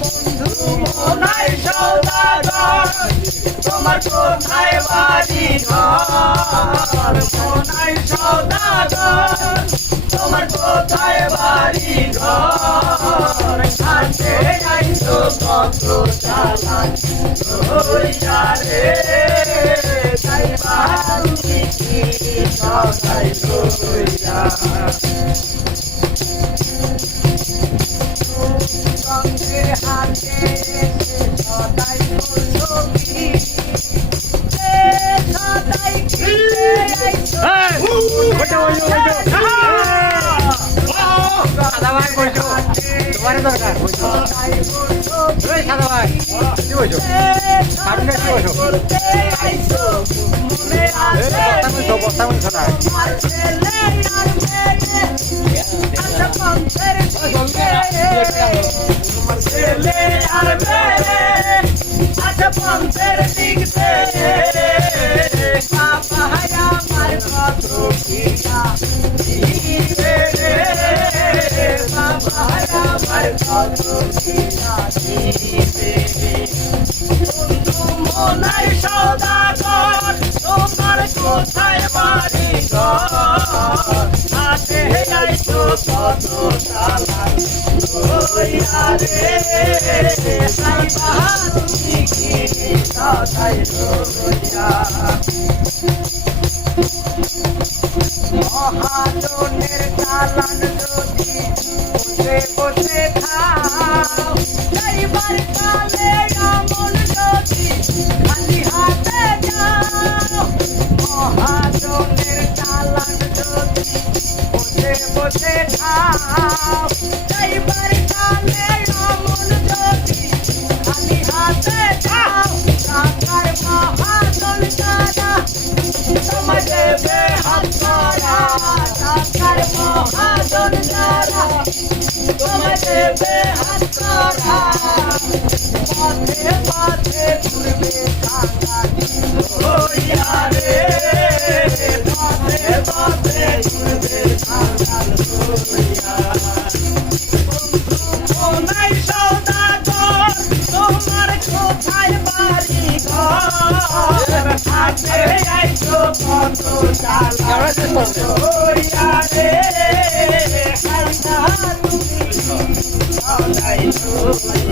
বন্ধু মনাই সওদাগর তোমার কোথায় বাড়ি ঘর মনাই সওদাগর তোমার কোথায় বাড়ি ঘর ঘাটে আইছো কত চালান হইয়া রে যাইবা তুমি কি সদাই লইয়া রঙের হাতে সদাই ছবি সদাই কিনে আইছো সাদা ভাই বলছো তোমার দরকার বলছো ওই সাদা ভাই কি বলছো কারণে কি বলছো বস্তা বলছো না পঞ্চের দিকে বাবা আমার কত পিয়া দিবে রে বাবা আমার কত পিয়া দিবে বন্ধু মনাই সওদাগর তোমার কোথায় বাড়ি ঘর হাতে আইছো কত চালান হইয়া রে যাইবা তুমি কি সদাই লইয়া মহাজনের চালান যদি বসে বসে খাও যাইবার কালে এমন যদি খালি হাতে যাও মহাজনের চালান যদি বসে বসে খাও যাইবার কালে এমন যদি খালি হাতে যাও টাকার মহাজন তারা তোমায় দেবে হাত করা টাকার মহাজন তারা তোমায় দেবে হাত করা পথে পথে ঘুরবে টাকা হইয়া রে পথে পথে ঘুরবে টাকা হইয়া মনাই সওদাগর তোমার কোথায় বাড়ি ঘর হাতে আইছো কত চালান হইয়া রে খাইনা তুমি সদাই লইয়া